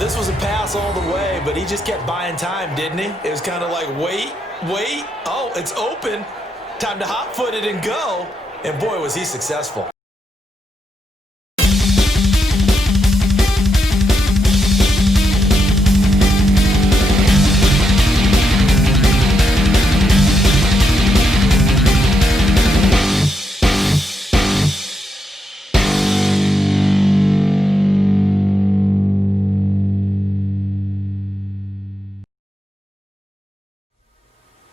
this was a pass all the way, but he just kept buying time, didn't he? It was kind of like, wait. Oh, it's open. Time to hot-foot it and go. And boy, was he successful.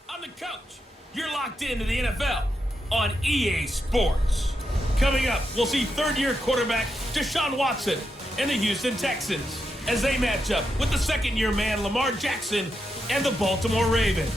I'm the coach. You're locked into the NFL on EA Sports. Coming up, we'll see third-year quarterback Deshaun Watson and the Houston Texans as they match up with the second-year man Lamar Jackson and the Baltimore Ravens.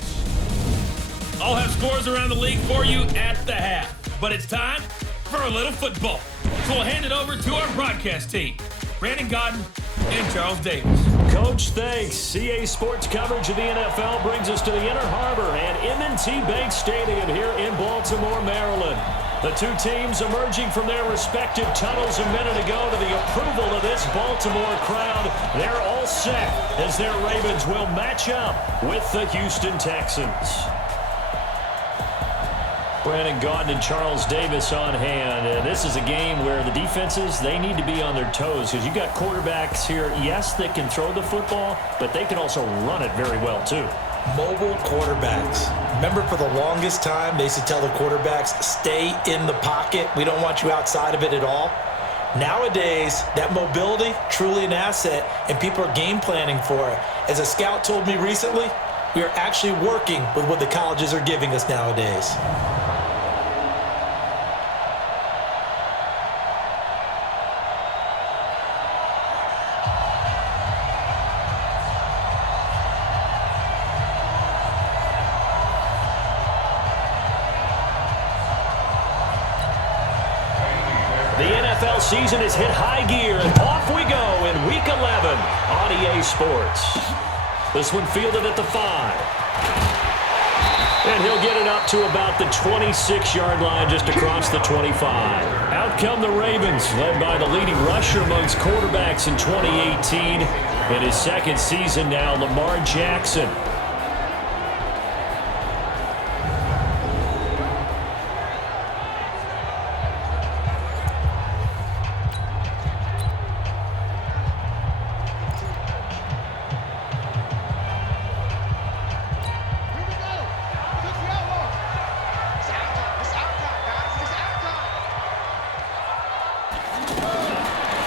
I'll have scores around the league for you at the half, but it's time for a little football. So we'll hand it over to our broadcast team, Brandon Godden and Charles Davis. Coach, thanks. EA Sports coverage of the NFL brings us to the Inner Harbor and M&T Bank Stadium here in Baltimore, Maryland. The two teams emerging from their respective tunnels a minute ago to the approval of this Baltimore crowd. They're all set as their Ravens will match up with the Houston Texans. Brandon Gaudin and Charles Davis on hand. This is a game where the defenses, they need to be on their toes because you got quarterbacks here, yes, that can throw the football, but they can also run it very well too. Mobile quarterbacks. Remember, for the longest time, they used to tell the quarterbacks, stay in the pocket. We don't want you outside of it at all. Nowadays, that mobility, truly an asset, and people are game planning for it. As a scout told me recently, we are actually working with what the colleges are giving us nowadays. The NFL season has hit high gear, and off we go in Week 11 on EA Sports. This one fielded at the 5. And he'll get it up to about the 26-yard line just across the 25. Out come the Ravens, led by the leading rusher amongst quarterbacks in 2018. In his second season now, Lamar Jackson.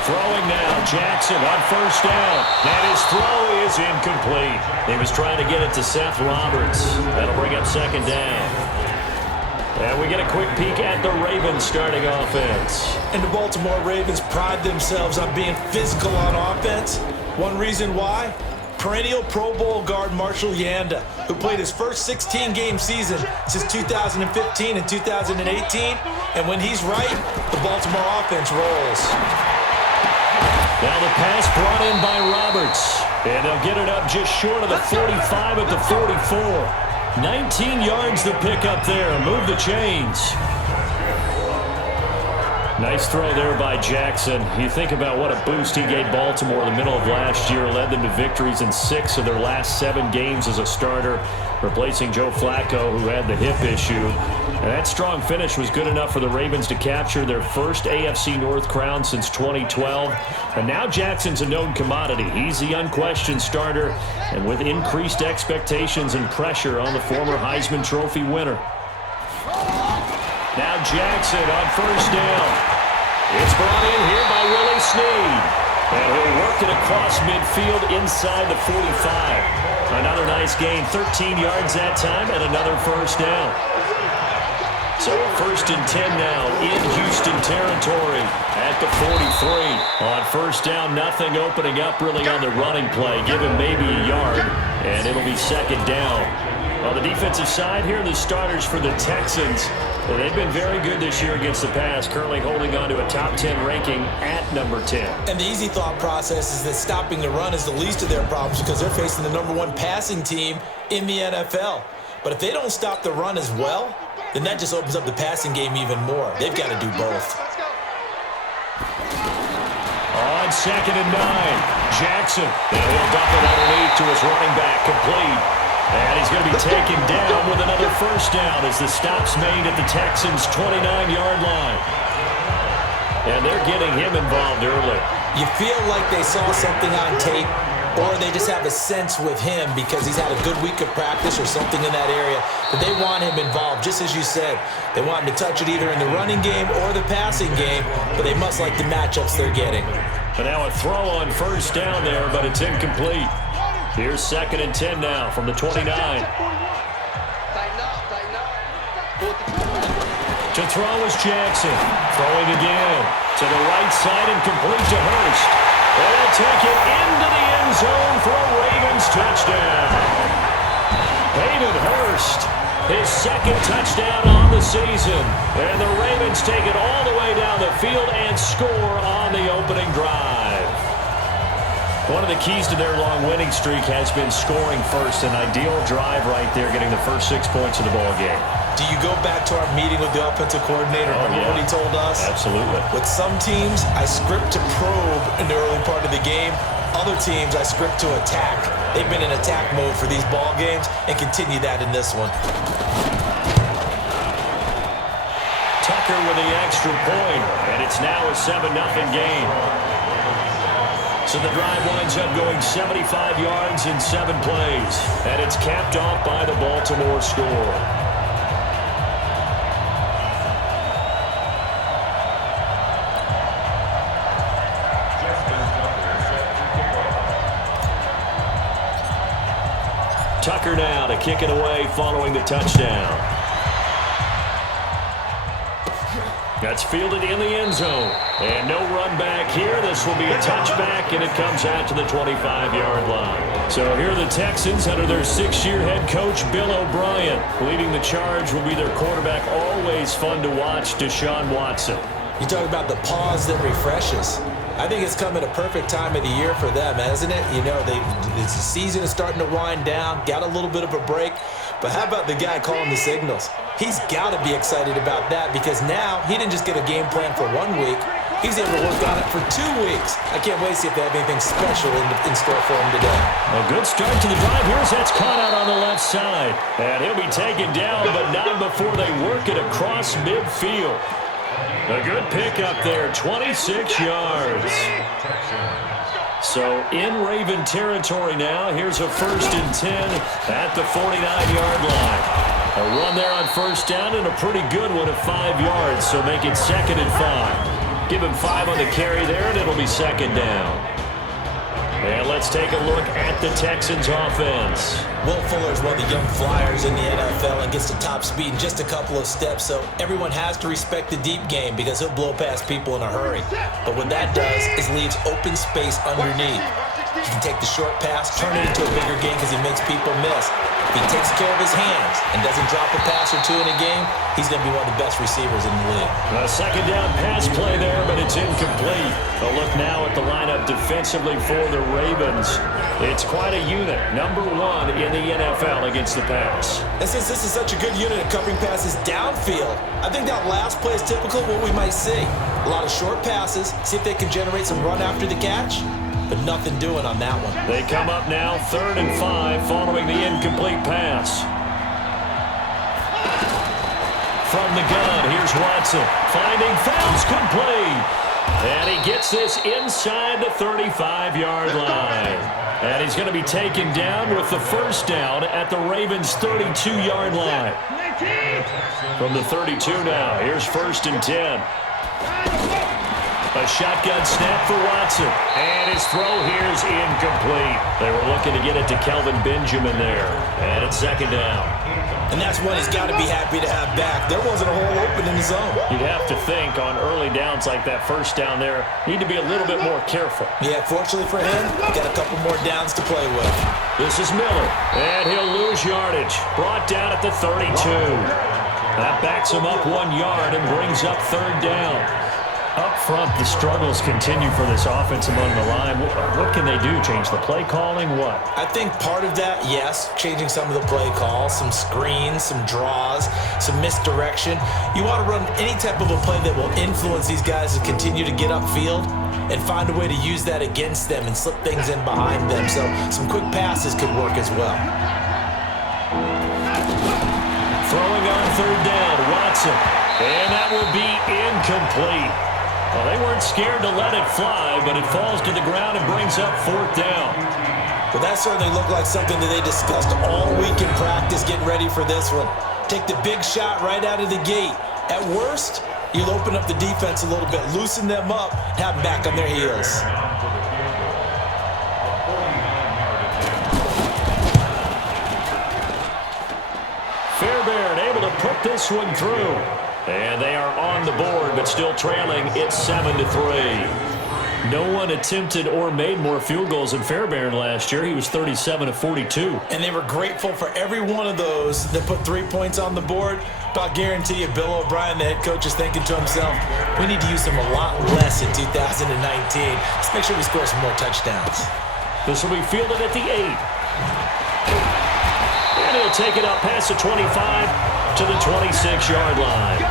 Throwing now, Jackson on first down. And his throw is incomplete. He was trying to get it to Seth Roberts. That'll bring up second down. And we get a quick peek at the Ravens starting offense. And the Baltimore Ravens pride themselves on being physical on offense. One reason why? Perennial Pro Bowl guard Marshall Yanda, who played his first 16-game season since 2015 and 2018. And when he's right, the Baltimore offense rolls. Now the pass brought in by Roberts. And they'll get it up just short of the 45 at the 44. 19 yards to pick up there. Move the chains. Nice throw there by Jackson. You think about what a boost he gave Baltimore in the middle of last year. Led them to victories in 6 of their last 7 games as a starter, replacing Joe Flacco, who had the hip issue. And that strong finish was good enough for the Ravens to capture their first AFC North crown since 2012. And now Jackson's a known commodity. He's the unquestioned starter, and with increased expectations and pressure on the former Heisman Trophy winner. Now Jackson on first down. It's brought in here by Willie Snead. And he'll work it across midfield inside the 45. Another nice gain, 13 yards that time, and another first down. So first and 10 now in Houston territory at the 43. On first down, nothing opening up really on the running play. Give him maybe a yard, and it'll be second down. On the defensive side, here are the starters for the Texans. They've been very good this year against the pass, currently holding on to a top 10 ranking at number 10. And the easy thought process is that stopping the run is the least of their problems because they're facing the #1 passing team in the NFL. But if they don't stop the run as well, then that just opens up the passing game even more. They've got to do both. On 2nd and 9. Jackson, and he'll dump it underneath to his running back, complete. And he's going to be taken down with another first down as the stop's made at the Texans' 29-yard line. And they're getting him involved early. You feel like they saw something on tape, or they just have a sense with him because he's had a good week of practice or something in that area, but they want him involved, just as you said. They want him to touch it either in the running game or the passing game, but they must like the matchups they're getting. And now a throw on first down there, but it's incomplete. Here's 2nd and 10 now from the 29. To throw is Jackson. Throwing again. To the right side and complete to Hurst. They'll take it into the end zone for a Ravens touchdown. Hayden Hurst, his 2nd touchdown on the season. And the Ravens take it all the way down the field and score on the opening drive. One of the keys to their long winning streak has been scoring first. An ideal drive right there, getting the first 6 points of the ball game. Do you go back to our meeting with the offensive coordinator? Remember what he told us? Absolutely. With some teams, I script to probe in the early part of the game. Other teams, I script to attack. They've been in attack mode for these ball games and continue that in this one. Tucker with the extra point, and it's now a 7-0 game. So the drive winds up going 75 yards in 7 plays, and it's capped off by the Baltimore score. Tucker now to kick it away following the touchdown. That's fielded in the end zone. And no run back here. This will be a touchback, and it comes out to the 25-yard line. So here are the Texans under their 6th-year head coach, Bill O'Brien. Leading the charge will be their quarterback, always fun to watch, Deshaun Watson. You talk about the pause that refreshes. I think it's come at a perfect time of the year for them, hasn't it? You know, the season is starting to wind down, got a little bit of a break. But how about the guy calling the signals? He's got to be excited about that because now he didn't just get a game plan for 1 week. He's able to work on it for 2 weeks. I can't wait to see if they have anything special in store for him today. A good start to the drive. Here's that's caught out on the left side. And he'll be taken down, but not before they work it across midfield. A good pickup there, 26 yards. So in Raven territory now, here's a 1st and 10 at the 49-yard line. A run there on first down and a pretty good one at 5 yards, so make it 2nd and 5. Give him 5 on the carry there, and it'll be 2nd down. And let's take a look at the Texans offense. Will Fuller is one of the young flyers in the NFL and gets to top speed in just a couple of steps, so everyone has to respect the deep game because he'll blow past people in a hurry. But what that does is leaves open space underneath. He can take the short pass, turn it into a bigger game because he makes people miss. If he takes care of his hands and doesn't drop a pass or 2 in a game, he's going to be one of the best receivers in the league. A 2nd down pass play there, but it's incomplete. A look now at the lineup defensively for the Ravens. It's quite a unit, number 1 in the NFL against the pass. And since this is such a good unit of covering passes downfield, I think that last play is typical of what we might see. A lot of short passes, see if they can generate some run after the catch. But nothing doing on that one. They come up now 3rd and 5 following the incomplete pass. From the gun, here's Watson. Finding Fouts complete. And he gets this inside the 35-yard line. And he's going to be taken down with the first down at the Ravens' 32-yard line. From the 32 now, here's 1st and 10. A shotgun snap for Watson. And his throw here is incomplete. They were looking to get it to Kelvin Benjamin there. And it's 2nd down. And that's one he's got to be happy to have back. There wasn't a hole open in the zone. You'd have to think on early downs like that first down there, need to be a little bit more careful. Yeah, fortunately for him, got a couple more downs to play with. This is Miller. And he'll lose yardage. Brought down at the 32. That backs him up 1 yard and brings up 3rd down. Up front, the struggles continue for this offense among the line. What can they do? Change the play calling? What? I think part of that, yes, changing some of the play calls, some screens, some draws, some misdirection. You want to run any type of a play that will influence these guys to continue to get upfield. and find a way to use that against them and slip things in behind them. So some quick passes could work as well. Throwing on third down, Watson. And that will be incomplete. Well, they weren't scared to let it fly, but it falls to the ground and brings up fourth down. Well, that certainly looked like something that they discussed all week in practice getting ready for this one. Take the big shot right out of the gate. At worst, you'll open up the defense a little bit, loosen them up, have them back on their heels. Fairbairn able to put this one through. And they are on the board, but still trailing. It's 7-3. No one attempted or made more field goals than Fairbairn last year. He was 37 of 42. And they were grateful for every one of those that put 3 points on the board. But I'll guarantee you, Bill O'Brien, the head coach, is thinking to himself, we need to use them a lot less in 2019. Let's make sure we score some more touchdowns. This will be fielded at the 8. And he'll take it up past the 25 to the 26-yard line.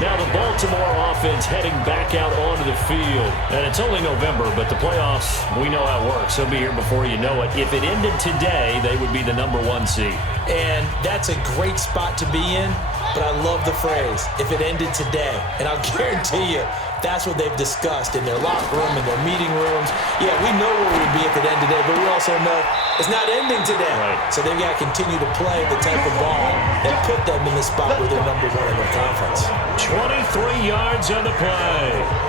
Now the Baltimore offense heading back out onto the field. And it's only November, but the playoffs, we know how it works. They'll be here before you know it. If it ended today, they would be the number 1 seed. And that's a great spot to be in, but I love the phrase, if it ended today. And I'll guarantee you, that's what they've discussed in their locker room, in their meeting rooms. Yeah, we know where we'd be if it ended today, but we also know it's not ending today. Right. So they've got to continue to play the type of ball that put them in the spot where they're number 1 in their conference. 23 yards on the play.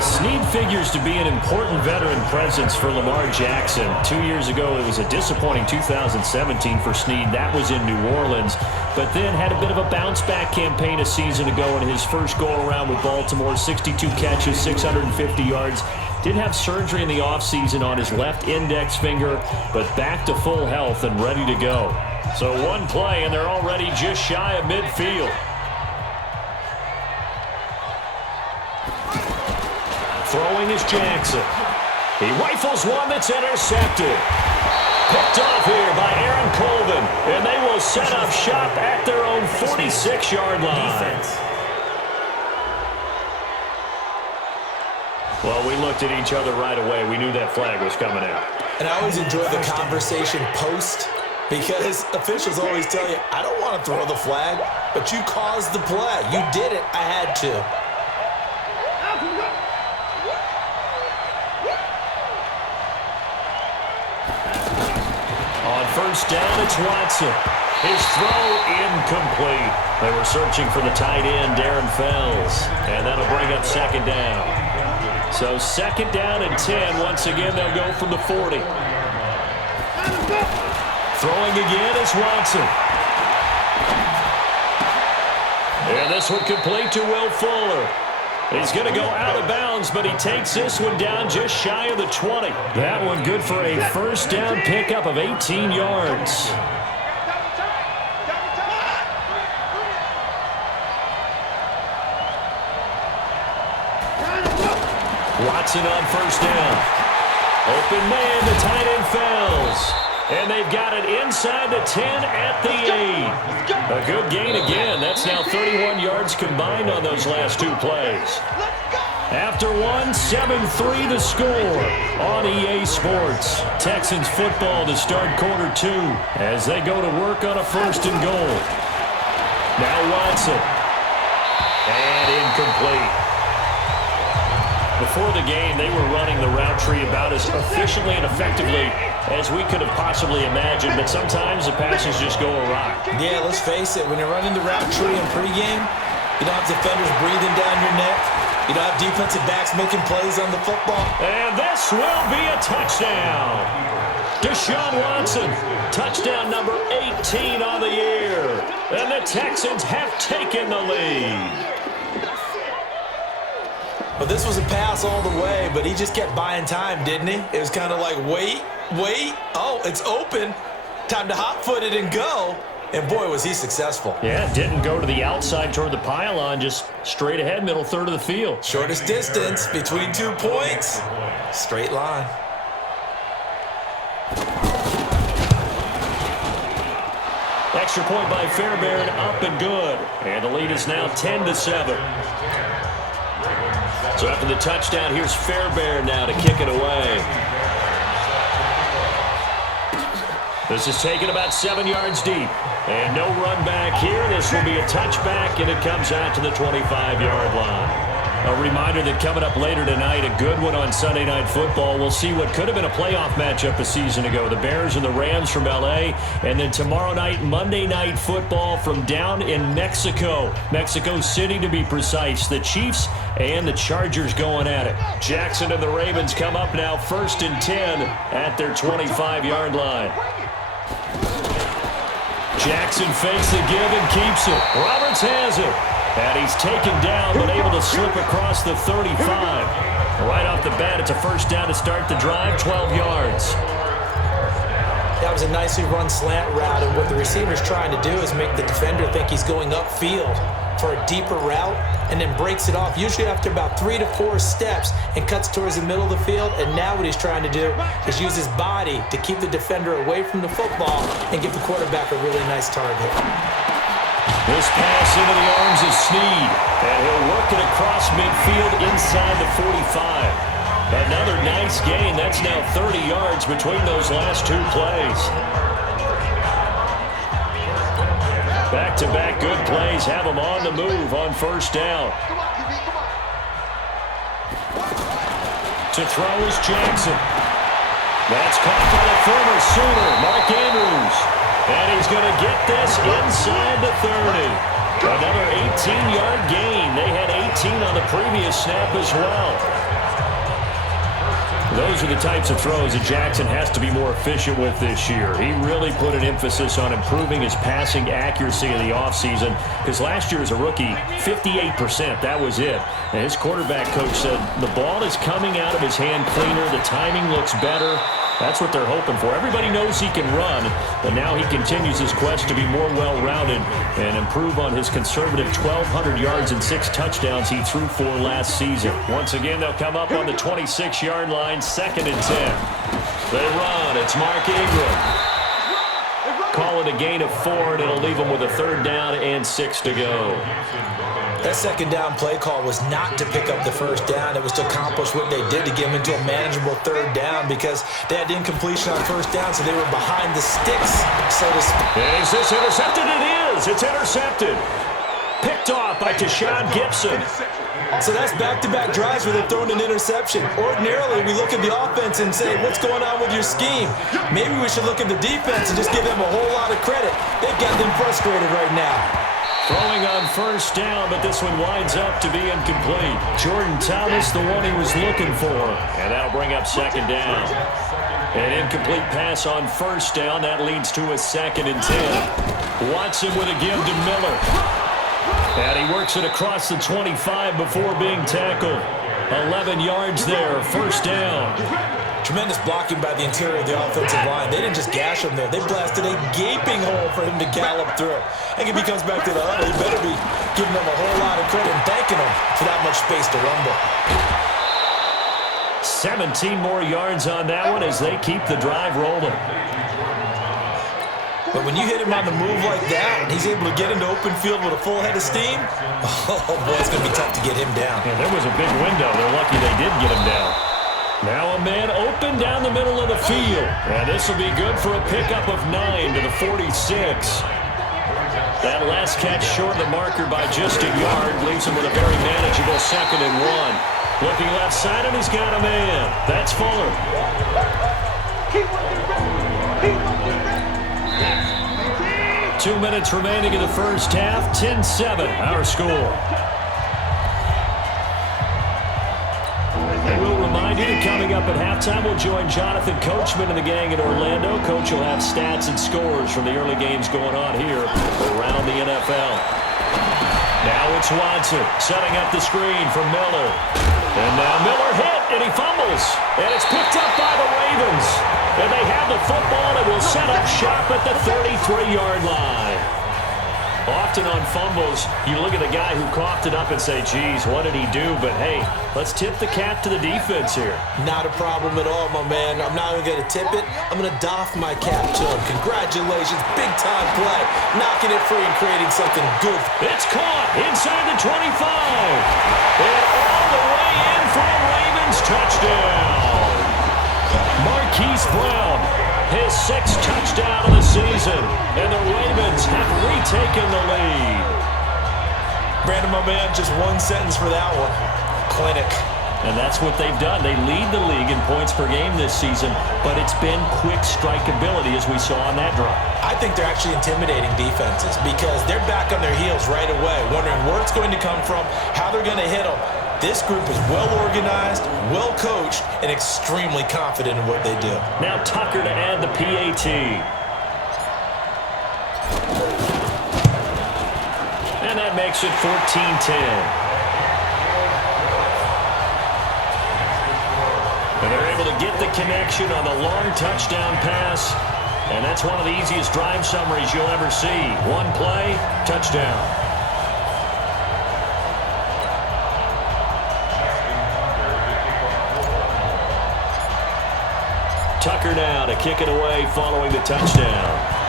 Snead figures to be an important veteran presence for Lamar Jackson. 2 years ago, it was a disappointing 2017 for Snead. That was in New Orleans. But then had a bit of a bounce-back campaign a season ago in his first go-around with Baltimore. 62 catches, 650 yards. Did have surgery in the offseason on his left index finger, but back to full health and ready to go. So one play, and they're already just shy of midfield. Throwing is Jackson. He rifles one that's intercepted. Picked off here by Aaron Colvin, and they will set up shop at their own 46-yard line. Defense. Well, we looked at each other right away. We knew that flag was coming out. And I always enjoy the conversation post because officials always tell you, I don't want to throw the flag, but you caused the play. You did it. I had to. First down, it's Watson. His throw incomplete. They were searching for the tight end, Darren Fells. And that'll bring up second down. So second down and 10. Once again, they'll go from the 40. Throwing again is Watson. And this one complete to Will Fuller. He's going to go out of bounds, but he takes this one down just shy of the 20. That one good for a first down pickup of 18 yards. Watson on first down. Open man, the tight end Fells. And they've got it inside the 10 at the 8. A good gain again. That's now 31 yards combined on those last 2 plays. After one, 7-3 the score on EA Sports. Texans football to start quarter 2 as they go to work on a first and goal. Now Watson. And incomplete. Before the game, they were running the route tree about as efficiently and effectively as we could have possibly imagined, but sometimes the passes just go awry. Yeah, let's face it. When you're running the route tree in pregame, you don't have defenders breathing down your neck. You don't have defensive backs making plays on the football. And this will be a touchdown. Deshaun Watson, touchdown number 18 on the year. And the Texans have taken the lead. Well, this was a pass all the way, but he just kept buying time, didn't he? It was kind of like, wait. Oh, it's open. Time to hot-foot it and go. And, boy, was he successful. Yeah, didn't go to the outside toward the pylon, just straight ahead, middle third of the field. Shortest distance between 2 points. Straight line. Extra point by Fairbairn, up and good. And the lead is now 10-7. So after the touchdown, here's Fairbairn now to kick it away. This is taken about 7 yards deep. And no run back here. This will be a touchback, and it comes out to the 25-yard line. A reminder that coming up later tonight, a good one on Sunday Night Football. We'll see what could have been a playoff matchup a season ago. The Bears and the Rams from L.A. And then tomorrow night, Monday Night Football from down in Mexico. Mexico City, to be precise. The Chiefs and the Chargers going at it. Jackson and the Ravens come up now 1st and 10 at their 25-yard line. Jackson fakes the give and keeps it. Roberts has it. And he's taken down, but able to slip across the 35. Right off the bat, it's a first down to start the drive, 12 yards. That was a nicely run slant route, and what the receiver's trying to do is make the defender think he's going upfield for a deeper route, and then breaks it off, usually after about 3 to 4 steps, and cuts towards the middle of the field. And now what he's trying to do is use his body to keep the defender away from the football and give the quarterback a really nice target. This pass into the arms of Snead, and he'll work it across midfield inside the 45. Another nice gain. That's now 30 yards between those last 2 plays. Back-to-back good plays have them on the move on first down. To throw is Jackson. That's caught by the former Sooner, Mark Andrews. And he's going to get this inside the 30. Another 18-yard gain. They had 18 on the previous snap as well. Those are the types of throws that Jackson has to be more efficient with this year. He really put an emphasis on improving his passing accuracy in the offseason, because last year as a rookie, 58%, that was it. And his quarterback coach said the ball is coming out of his hand cleaner, the timing looks better. That's what they're hoping for. Everybody knows he can run, but now he continues his quest to be more well-rounded and improve on his conservative 1,200 yards and 6 touchdowns he threw for last season. Once again, they'll come up on the 26-yard line, 2nd and 10. They run. It's Mark Ingram. Call it a gain of 4, and it'll leave them with a 3rd down and 6 to go. That 2nd down play call was not to pick up the 1st down. It was to accomplish what they did, to get them into a manageable 3rd down, because they had incompletion on 1st down, so they were behind the sticks, so to speak. Is this intercepted? It is. It's intercepted. Picked off by Tashawn Gibson. So that's back-to-back drives where they've thrown an interception. Ordinarily, we look at the offense and say, what's going on with your scheme? Maybe we should look at the defense and just give them a whole lot of credit. They've got them frustrated right now. Throwing on 1st down, but this one winds up to be incomplete. Jordan Thomas, the one he was looking for. And that'll bring up 2nd down. An incomplete pass on 1st down. That leads to a 2nd and 10. Watson with a give to Miller. And he works it across the 25 before being tackled. 11 yards there, 1st down. Tremendous blocking by the interior of the offensive line. They didn't just gash him there. They blasted a gaping hole for him to gallop through. I think if he comes back to the huddle, he better be giving them a whole lot of credit and thanking them for that much space to rumble. 17 more yards on that one as they keep the drive rolling. But when you hit him on the move like that, and he's able to get into open field with a full head of steam, oh boy, it's going to be tough to get him down. Yeah, there was a big window. They're lucky they did get him down. Now a man open down the middle of the field. And this will be good for a pickup of 9 to the 46. That last catch short of the marker by just a yard leaves him with a very manageable 2nd and 1. Looking left side, and he's got a man. That's Fuller. 2 minutes remaining in the first half. 10-7, our score. And we'll remind you that coming up at halftime, we'll join Jonathan Coachman and the gang in Orlando. Coach will have stats and scores from the early games going on here around the NFL. Now it's Watson setting up the screen for Miller. And now Miller hit, and he fumbles. And it's picked up by the Ravens. And they have the football and will set up shop at the 33-yard line. Often on fumbles, you look at the guy who coughed it up and say, geez, what did he do? But, hey, let's tip the cap to the defense here. Not a problem at all, my man. I'm not even going to tip it. I'm going to doff my cap to him. Congratulations. Big-time play. Knocking it free and creating something good. It's caught inside the 25. And all the way in for a Ravens touchdown. Marquise Brown, his 6th touchdown of the season, and the Ravens have retaken the lead. Brandon, my man, just one sentence for that one. Clinic. And that's what they've done. They lead the league in points per game this season, but it's been quick strikeability as we saw on that drive. I think they're actually intimidating defenses because they're back on their heels right away, wondering where it's going to come from, how they're going to hit them. This group is well-organized, well-coached, and extremely confident in what they do. Now Tucker to add the PAT. And that makes it 14-10. And they're able to get the connection on the long touchdown pass. And that's one of the easiest drive summaries you'll ever see. One play, touchdown. Tucker now to kick it away following the touchdown.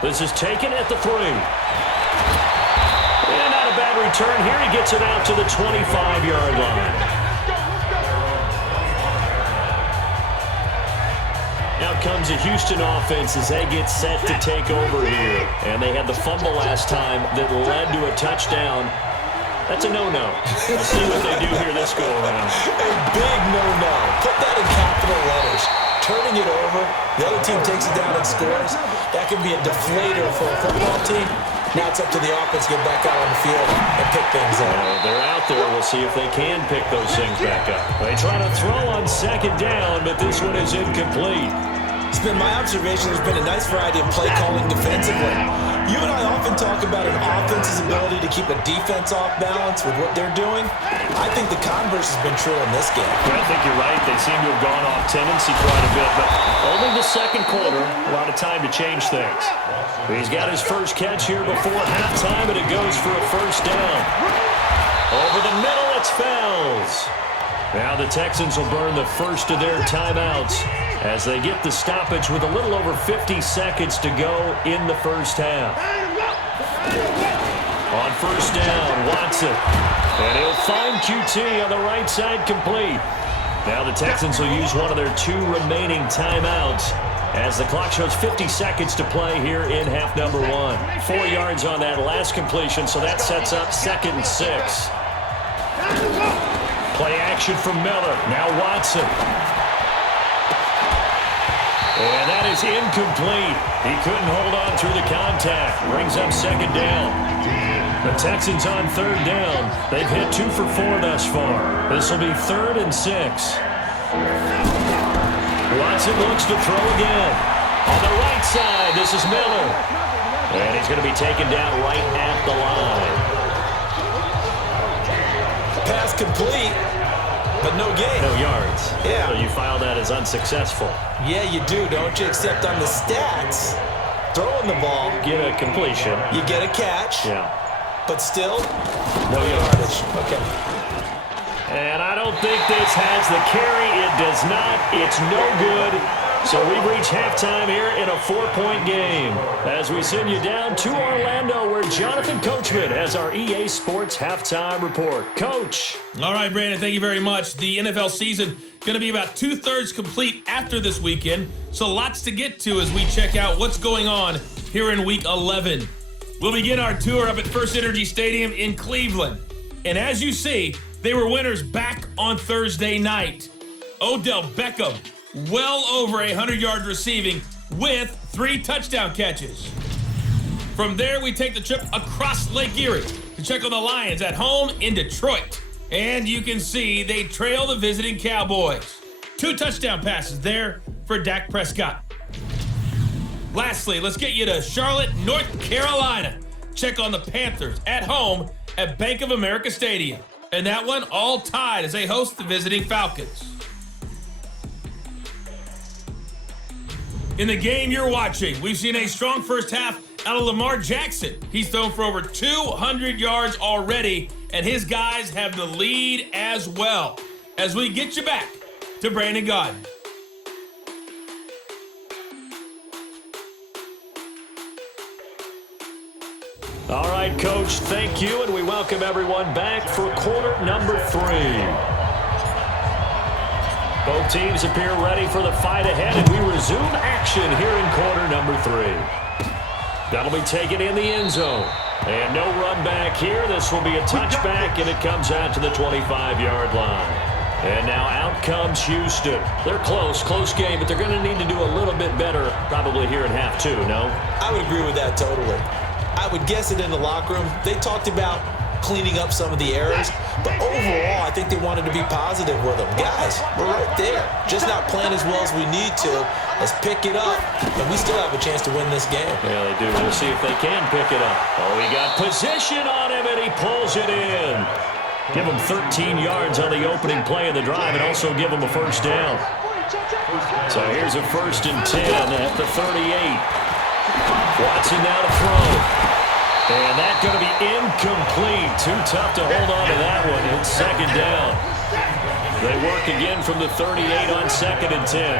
This is taken at the 3. And not a bad return here. He gets it out to the 25-yard line. Out comes the Houston offense as they get set to take over here. And they had the fumble last time that led to a touchdown. That's a no-no. We'll see what they do here this go-around. A big no-no. Put that in capital letters. Turning it over, the other team takes it down and scores. That can be a deflator for a football team. Now it's up to the offense to get back out on the field and pick things up. They're out there. We'll see if they can pick those things back up. They try to throw on 2nd down, but this one is incomplete. It's been my observation there's been a nice variety of play calling defensively. You and I often talk about an offense's ability to keep a defense off balance with what they're doing. I think the converse has been true in this game. I think you're right. They seem to have gone off tendency quite a bit, but only the 2nd quarter, a lot of time to change things. He's got his first catch here before halftime, and it goes for a 1st down. Over the middle, it's Fells. Now the Texans will burn the first of their timeouts as they get the stoppage with a little over 50 seconds to go in the first half. On 1st down, Watson. And he'll find QT on the right side complete. Now the Texans will use one of their 2 remaining timeouts as the clock shows 50 seconds to play here in half number 1. 4 yards on that last completion, so that sets up 2nd and 6. Play action from Miller. Now Watson. And that is incomplete. He couldn't hold on through the contact. Brings up 2nd down. The Texans on 3rd down. They've hit 2 for 4 thus far. This will be 3rd and 6. Watson looks to throw again. On the right side, this is Miller. And he's going to be taken down right at the line. Pass complete, but no gain. No yards. Yeah. So you file that as unsuccessful. Yeah, you do, don't you? Except on the stats, throwing the ball, Get a completion. you get a catch, Yeah. but still, no yardage. Okay. And I don't think this has the carry. It does not. It's no good. So we reach halftime here in a 4-point game as we send you down to Orlando where Jonathan Coachman has our EA Sports halftime report. Coach. All right, Brandon, thank you very much. The NFL season going to be about 2/3 complete after this weekend, so lots to get to as we check out what's going on here in Week 11. We'll begin our tour up at First Energy Stadium in Cleveland. And as you see, they were winners back on Thursday night. Odell Beckham, well over 100 yards receiving with 3 touchdown catches. From there, we take the trip across Lake Erie to check on the Lions at home in Detroit. And you can see they trail the visiting Cowboys. 2 touchdown passes there for Dak Prescott. Lastly, let's get you to Charlotte, North Carolina. Check on the Panthers at home at Bank of America Stadium. And that one all tied as they host the visiting Falcons. In the game you're watching, we've seen a strong first half out of Lamar Jackson. He's thrown for over 200 yards already, and his guys have the lead as well. As we get you back to Brandon Gaudin. All right, Coach, thank you, and we welcome everyone back for quarter number 3. Both teams appear ready for the fight ahead, and we resume action here in quarter number 3. That'll be taken in the end zone. And no run back here. This will be a touchback, and it comes out to the 25-yard line. And now out comes Houston. They're close game, but they're going to need to do a little bit better probably here in half 2, no? I would agree with that totally. I would guess it in the locker room. They talked about cleaning up some of the errors, but overall, I think they wanted to be positive with them. Guys, we're right there. Just not playing as well as we need to. Let's pick it up, and we still have a chance to win this game. Yeah, they do. We'll see if they can pick it up. Oh, he got position on him, and he pulls it in. Give him 13 yards on the opening play of the drive, and also give him a first down. So here's a 1st and 10 at the 38. Watson now to throw. And that's going to be incomplete. Too tough to hold on to that one. It's 2nd down. They work again from the 38 on 2nd and 10.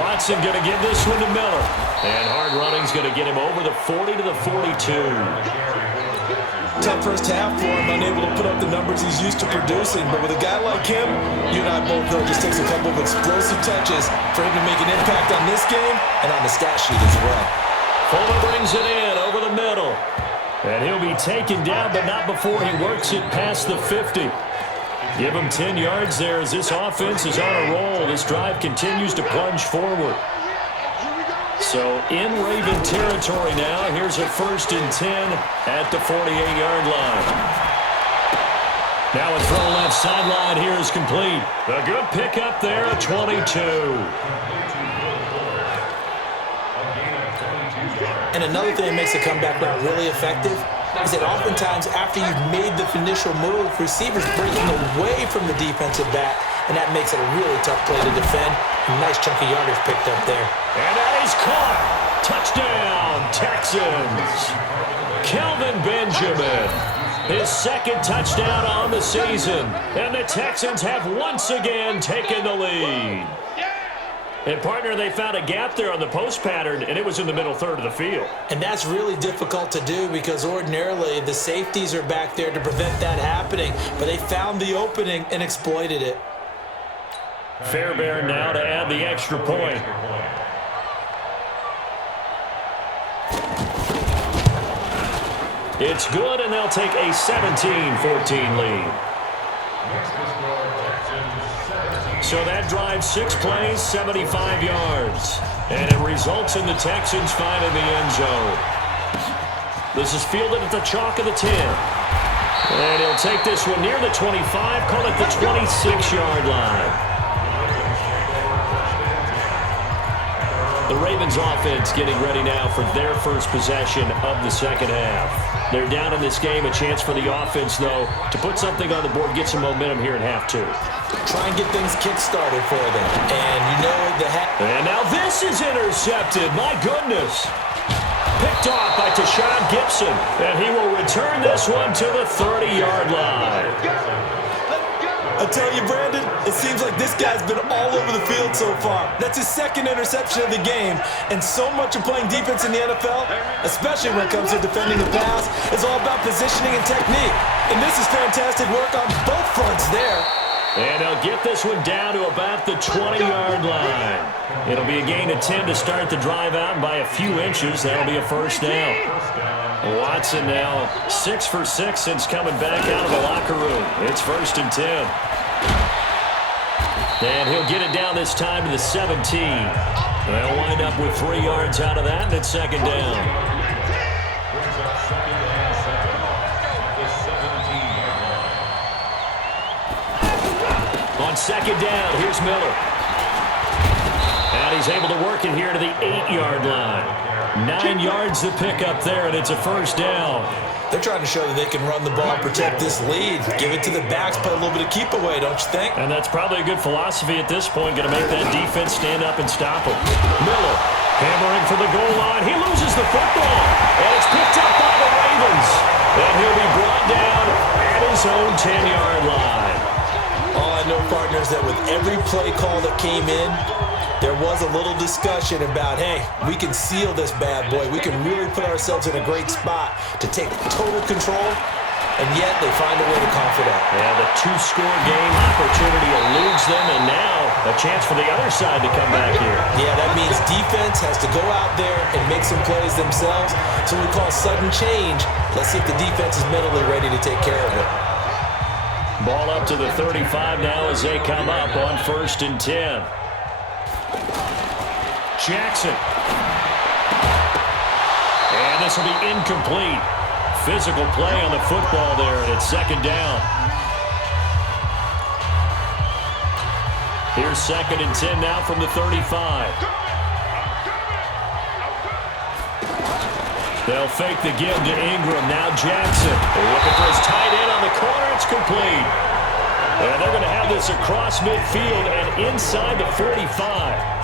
Watson going to give this one to Miller. And hard running's going to get him over the 40 to the 42. Tough first half for him, unable to put up the numbers he's used to producing. But with a guy like him, you and I both know it just takes a couple of explosive touches for him to make an impact on this game and on the stat sheet as well. Fuller brings it in over the middle. And he'll be taken down, but not before he works it past the 50. Give him 10 yards there as this offense is on a roll. This drive continues to plunge forward. So in Raven territory now, here's a 1st and 10 at the 48-yard line. Now a throw left sideline here is complete. A good pickup there at 22. And another thing that makes the comeback route really effective is that oftentimes after you've made the initial move, receivers breaking away from the defensive back, and that makes it a really tough play to defend. A nice chunky yardage picked up there. And that is caught. Touchdown, Texans. Kelvin Benjamin, his 2nd touchdown on the season. And the Texans have once again taken the lead. And, partner, they found a gap there on the post pattern, and it was in the middle third of the field. And that's really difficult to do because ordinarily the safeties are back there to prevent that happening. But they found the opening and exploited it. Fairbairn now to add the extra point. It's good, and they'll take a 17-14 lead. So that drives 6 plays, 75 yards. And it results in the Texans finding the end zone. This is fielded at the chalk of the 10. And he'll take this one near the 25, call it the 26-yard line. The Ravens offense getting ready now for their first possession of the second half. They're down in this game. A chance for the offense, though, to put something on the board, get some momentum here in half 2. Try and get things kick-started for them. And you know the And now this is intercepted. My goodness. Picked off by Tashawn Gibson. And he will return this one to the 30-yard line. I tell you, Brandon, it seems like this guy's been all over the field so far. That's his 2nd interception of the game. And so much of playing defense in the NFL, especially when it comes to defending the pass, is all about positioning and technique. And this is fantastic work on both fronts there. And he'll get this one down to about the 20-yard line. It'll be a gain of 10 to start the drive out, and by a few inches, that'll be a first down. Watson now 6 for 6 since coming back out of the locker room. It's 1st and 10. And he'll get it down this time to the 17. They'll wind up with 3 yards out of that, and it's 2nd down. On 2nd down, here's Miller. And he's able to work it here to the 8-yard line. 9 yards to pick up there, and it's a first down. They're trying to show that they can run the ball, protect this lead, give it to the backs, play a little bit of keep away, don't you think? And that's probably a good philosophy at this point, going to make that defense stand up and stop them. Miller hammering for the goal line. He loses the football, and it's picked up by the Ravens. And he'll be brought down at his own 10-yard line. All I know, partners, that with every play call that came in, there was a little discussion about, hey, we can seal this bad boy. We can really put ourselves in a great spot to take total control, and yet they find a way to cough it up. Yeah, the two-score game opportunity eludes them, and now a chance for the other side to come back here. Yeah, that means defense has to go out there and make some plays themselves. So we call sudden change. Let's see if the defense is mentally ready to take care of it. Ball up to the 35 now as they come up on 1st and 10. Jackson. And this will be incomplete. Physical play on the football there, and it's 2nd down. Here's 2nd and 10 now from the 35. They'll fake the give to Ingram. Now Jackson. They're looking for his tight end on the corner. It's complete. And they're going to have this across midfield and inside the 45.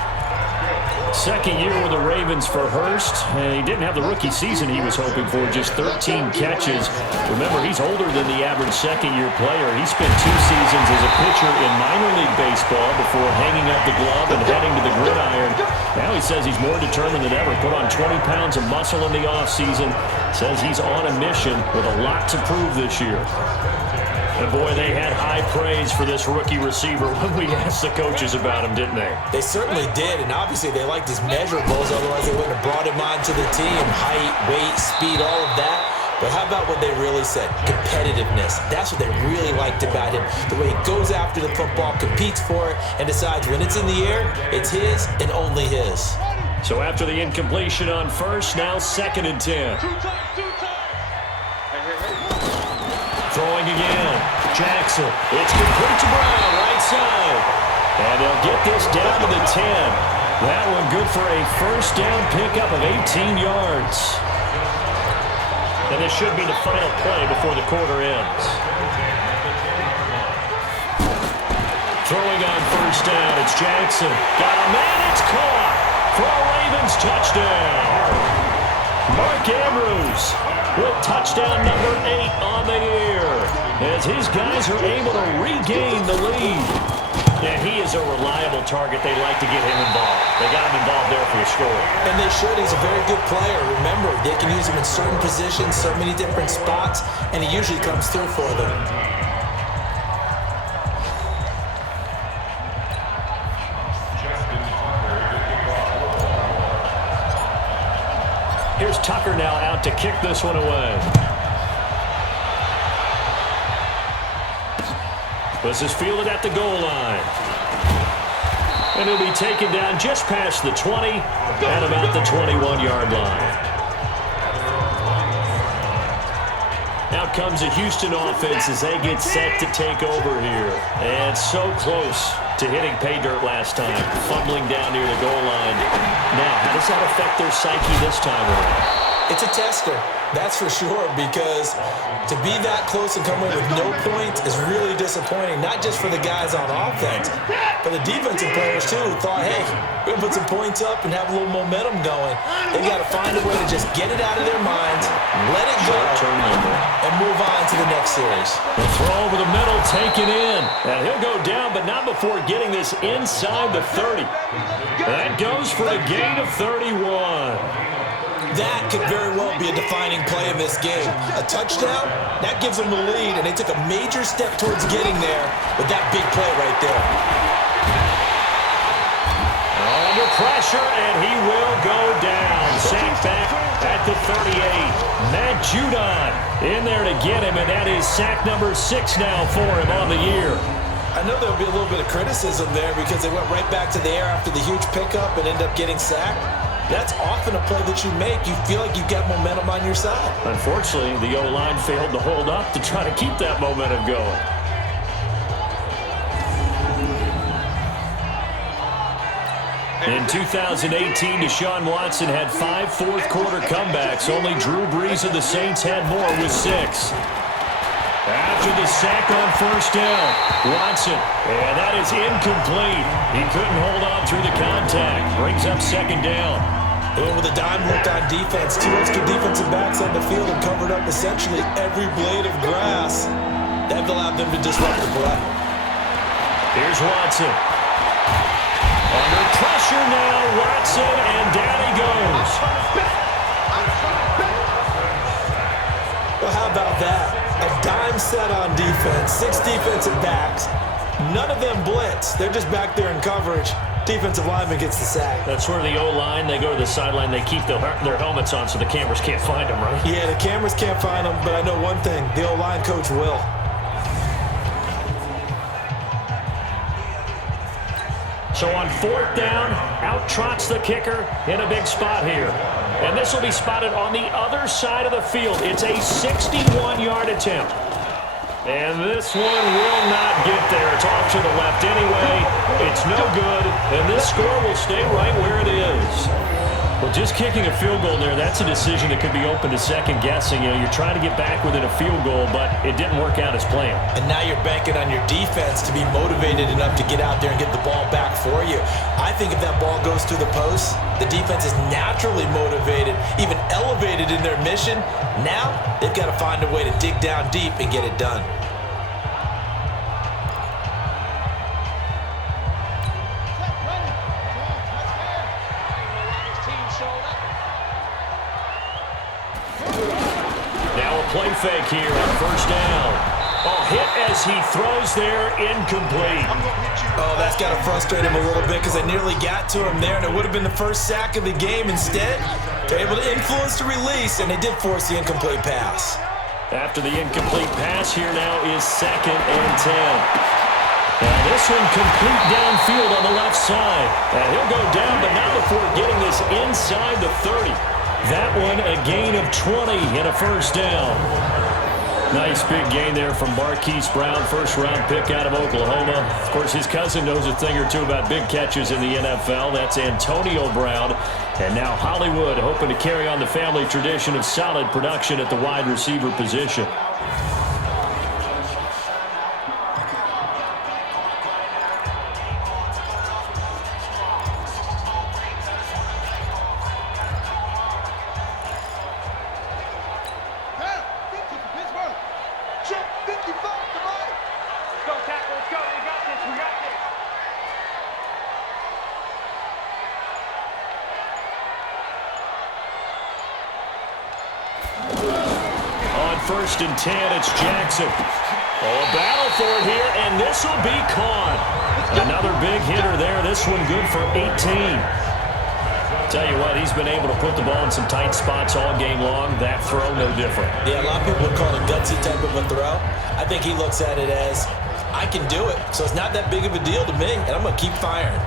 Second year with the Ravens for Hurst. And he didn't have the rookie season he was hoping for, just 13 catches. Remember, he's older than the average second-year player. He spent 2 seasons as a pitcher in minor league baseball before hanging up the glove and heading to the gridiron. Now he says he's more determined than ever. Put on 20 pounds of muscle in the offseason. Says he's on a mission with a lot to prove this year. And boy, they had high praise for this rookie receiver when we asked the coaches about him, didn't they? They certainly did, and obviously they liked his measurables, otherwise they wouldn't have brought him onto the team. Height, weight, speed, all of that. But how about what they really said? Competitiveness. That's what they really liked about him. The way he goes after the football, competes for it, and decides when it's in the air, it's his and only his. So after the incompletion on 1st, now 2nd and 10. Throwing again. Jackson. It's complete to Brown, right side. And they'll get this down to the 10. That one good for a 1st down pickup of 18 yards. And this should be the final play before the quarter ends. Throwing on 1st down, it's Jackson. Got a man, it's caught for a Ravens touchdown. Mark Andrews with touchdown number 8 on the year as his guys are able to regain the lead. And he is a reliable target. They like to get him involved. They got him involved there for a score. And they should. He's a very good player. Remember, they can use him in certain positions, so many different spots, and he usually comes through for them. Here's Tucker now out to kick this one away. This is fielded at the goal line. And he'll be taken down just past the 20 at about the 21-yard line. Out comes the Houston offense as they get set to take over here. And so close to hitting pay dirt last time, fumbling down near the goal line. Now, how does that affect their psyche this time around? It's a tester, that's for sure, because to be that close and come away with no points is really disappointing, not just for the guys on offense, but the defensive players too, who thought, hey, we're going to put some points up and have a little momentum going. They got to find a way to just get it out of their minds, let it go, and move on to the next series. The throw over the middle, taken in. And he'll go down, but not before getting this inside the 30. That goes for a gain of 31. That could very well be a defining play in this game. A touchdown, that gives them the lead, and they took a major step towards getting there with that big play right there. Under pressure, and he will go down. Sacked back at the 38. Matt Judon in there to get him, and that is sack number 6 now for him on the year. I know there'll be a little bit of criticism there because they went right back to the air after the huge pickup and ended up getting sacked. That's often a play that you make. You feel like you've got momentum on your side. Unfortunately, the O-line failed to hold up to try to keep that momentum going. In 2018, Deshaun Watson had 5 fourth-quarter comebacks. Only Drew Brees of the Saints had more with 6. After the sack on first down, Watson, and that is incomplete. He couldn't hold on through the contact. Brings up second down. They went with a dime look on defense. 2 extra defensive backs on the field and covered up essentially every blade of grass. That allowed them to disrupt the play. Here's Watson. Under pressure now, Watson, and down he goes. Well, how about that? A dime set on defense, 6 defensive backs. None of them blitz. They're just back there in coverage. Defensive lineman gets the sack. That's where the O-line, they go to the sideline, they keep their helmets on so the cameras can't find them, right? Yeah, the cameras can't find them, but I know one thing. The O-line coach will. So on fourth down, out trots the kicker in a big spot here. And this will be spotted on the other side of the field. It's a 61-yard attempt. And this one will not get there. It's off to the left anyway. It's no good. And this score will stay right where it is. Well, just kicking a field goal there, that's a decision that could be open to second guessing. You know, you're trying to get back within a field goal, but it didn't work out as planned. And now you're banking on your defense to be motivated enough to get out there and get the ball back for you. I think if that ball goes through the post, the defense is naturally motivated, even elevated in their mission. Now they've got to find a way to dig down deep and get it done. Play fake here on first down. Oh, hit as he throws there, incomplete. Oh, that's got to frustrate him a little bit because they nearly got to him there, and it would have been the first sack of the game. Instead, they're able to influence the release, and they did force the incomplete pass. After the incomplete pass, here now is 2nd and 10. And this one complete downfield on the left side. And he'll go down, but not before getting this inside the 30. That one a gain of 20 and a first down. Nice big gain there from Marquise Brown, first-round pick out of Oklahoma. Of course, his cousin knows a thing or two about big catches in the NFL. That's Antonio Brown. And now Hollywood hoping to carry on the family tradition of solid production at the wide receiver position. First and 10, it's Jackson. Oh, a battle for it here, and this will be caught. Another big hitter there. This one good for 18. Tell you what, he's been able to put the ball in some tight spots all game long. That throw, no different. Yeah, a lot of people would call it gutsy type of a throw. I think he looks at it as, I can do it. So it's not that big of a deal to me, and I'm going to keep firing.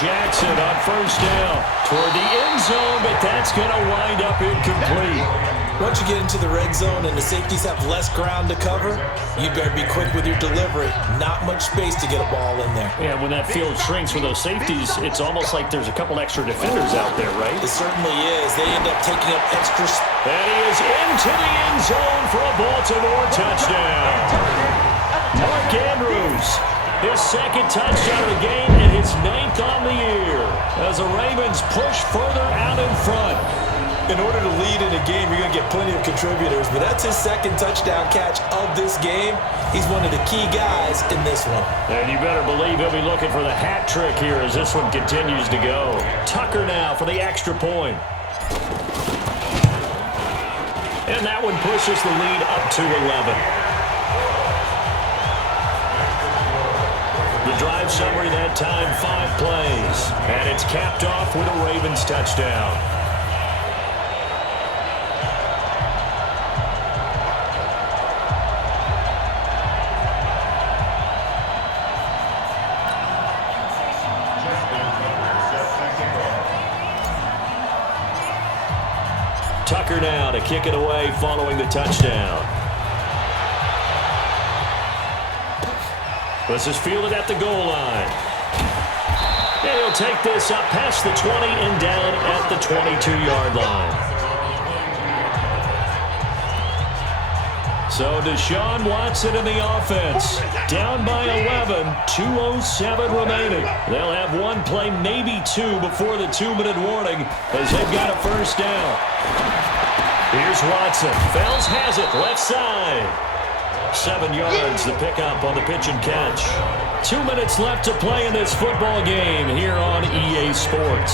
Jackson on first down toward the end zone, but that's going to wind up incomplete. Once you get into the red zone and the safeties have less ground to cover, you better be quick with your delivery. Not much space to get a ball in there. Yeah, when that field shrinks with those safeties, it's almost like there's a couple extra defenders out there, right? It certainly is. They end up taking up extra space. And he is into the end zone for a Baltimore touchdown. Mark Andrews, his 2nd touchdown of the game and his 9th on the year as the Ravens push further out in front. In order to lead in a game, you're going to get plenty of contributors, but that's his 2nd touchdown catch of this game. He's one of the key guys in this one. And you better believe he'll be looking for the hat trick here as this one continues to go. Tucker now for the extra point. And that one pushes the lead up to 11. The drive summary that time, 5 plays. And it's capped off with a Ravens touchdown. Tucker now to kick it away following the touchdown. This is fielded at the goal line. And he'll take this up past the 20 and down at the 22-yard line. So Deshaun Watson in the offense. Down by 11, 2:07 remaining. They'll have one play, maybe two, before the 2-minute warning as they've got a first down. Here's Watson. Fells has it, left side. 7 yards, the pickup on the pitch and catch. 2 minutes left to play in this football game here on EA Sports.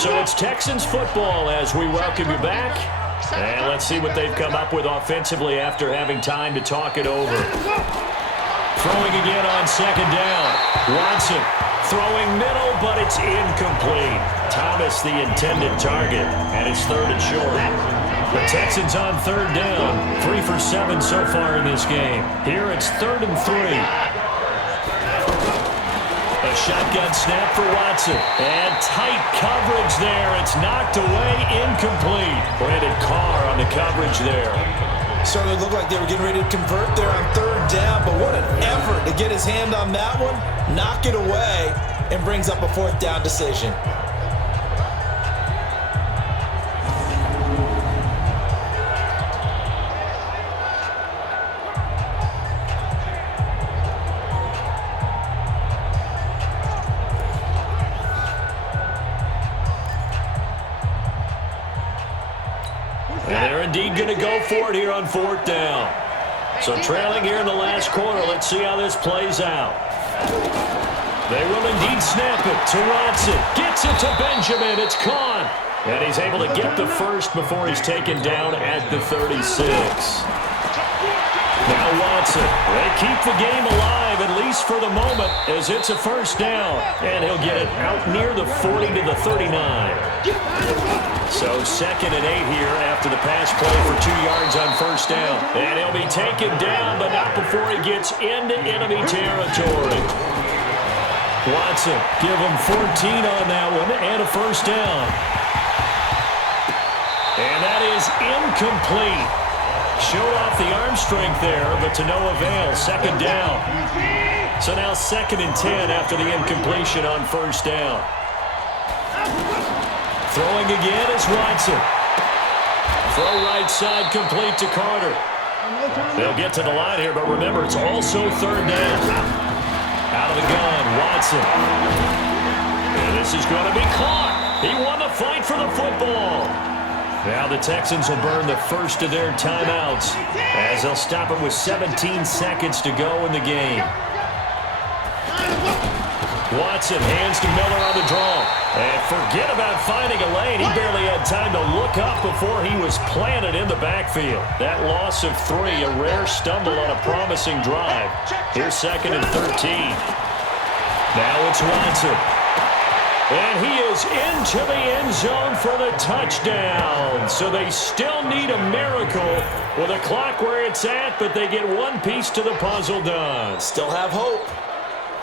So it's Texans football as we welcome you back. And let's see what they've come up with offensively after having time to talk it over. Throwing again on second down. Watson throwing middle, but it's incomplete. Thomas the intended target, and it's 3rd and short. The Texans on 3rd down. 3 for 7 so far in this game. Here it's 3rd and 3. A shotgun snap for Watson. And tight coverage there. It's knocked away, incomplete. Brandon Carr on the coverage there. Started to look like they were getting ready to convert there on 3rd down, but what an effort to get his hand on that one, knock it away, and brings up a 4th down decision. And they're indeed going to go for it here on 4th down. So trailing here in the last quarter, let's see how this plays out. They will indeed snap it to Watson. Gets it to Benjamin. It's caught. And he's able to get the first before he's taken down at the 36. Now Watson. They keep the game alive, at least for the moment, as it's a first down. And he'll get it out near the 40 to the 39. So 2nd and 8 here after the pass play for 2 yards on first down. And he'll be taken down, but not before he gets into enemy territory. Watson, give him 14 on that one and a first down. And that is incomplete. Showed off the arm strength there, but to no avail. 2nd down. So now 2nd and 10 after the incompletion on first down. Throwing again is Watson. Throw right side complete to Carter. They'll get to the line here, but remember, it's also 3rd down. Out of the gun, Watson. And this is going to be caught. He won the fight for the football. Now the Texans will burn the first of their timeouts as they'll stop it with 17 seconds to go in the game. Watson hands to Miller on the draw. And forget about finding a lane. He barely had time to look up before he was planted in the backfield. That loss of 3, a rare stumble on a promising drive. Here's 2nd and 13. Now it's Watson. And he is into the end zone for the touchdown. So they still need a miracle with a clock where it's at, but they get one piece to the puzzle done. Still have hope.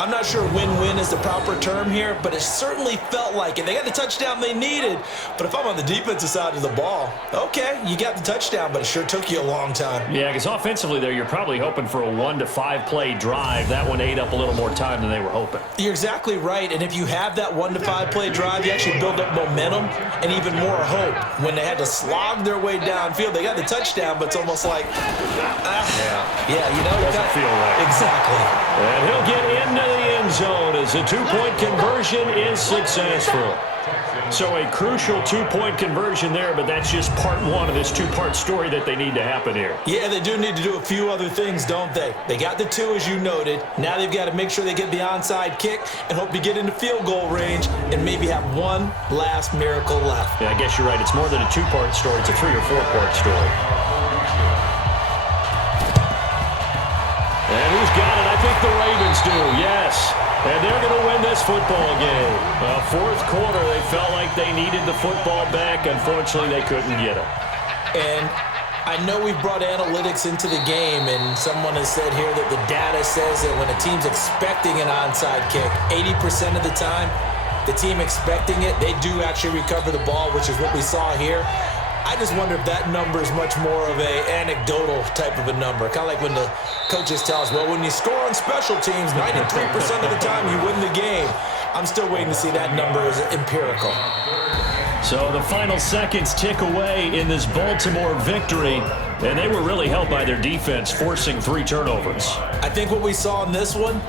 I'm not sure win-win is the proper term here, but it certainly felt like it. They got the touchdown they needed, but if I'm on the defensive side of the ball, okay, you got the touchdown, but it sure took you a long time. Yeah, because offensively there, you're probably hoping for a 1 to 5 play drive. That one ate up a little more time than they were hoping. You're exactly right, and if you have that 1 to 5 play drive, you actually build up momentum and even more hope. When they had to slog their way downfield, they got the touchdown, but it's almost like, you know, doesn't feel right. Exactly. And he'll get into the end zone as the 2-point conversion is successful. So a crucial 2-point conversion there, but that's just part 1 of this 2-part story that they need to happen here. Yeah, they do need to do a few other things, don't they? They got the 2, as you noted. Now they've got to make sure they get the onside kick and hope to get into field goal range and maybe have one last miracle left. Yeah, I guess you're right. It's more than a 2-part story. It's a 3 or 4-part story. And who's got it? I think the Ravens do, yes. And they're going to win this football game. Fourth quarter, they felt like they needed the football back. Unfortunately, they couldn't get it. And I know we've brought analytics into the game, and someone has said here that the data says that when a team's expecting an onside kick, 80% of the time, the team expecting it, they do actually recover the ball, which is what we saw here. I just wonder if that number is much more of a anecdotal type of a number. Kind of like when the coaches tell us, well, when you score on special teams, 93% of the time you win the game. I'm still waiting to see that number as empirical. So the final seconds tick away in this Baltimore victory, and they were really helped by their defense, forcing 3 turnovers. I think what we saw in this one,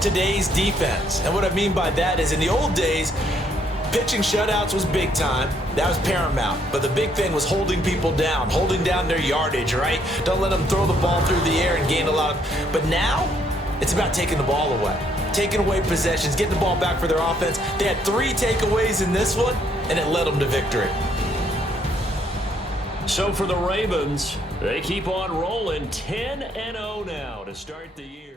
today's defense. And what I mean by that is in the old days, pitching shutouts was big time. That was paramount. But the big thing was holding people down, holding down their yardage, right? Don't let them throw the ball through the air and gain a lot of... But now, it's about taking the ball away. Taking away possessions, getting the ball back for their offense. They had 3 takeaways in this one, and it led them to victory. So for the Ravens, they keep on rolling 10-0 now to start the year.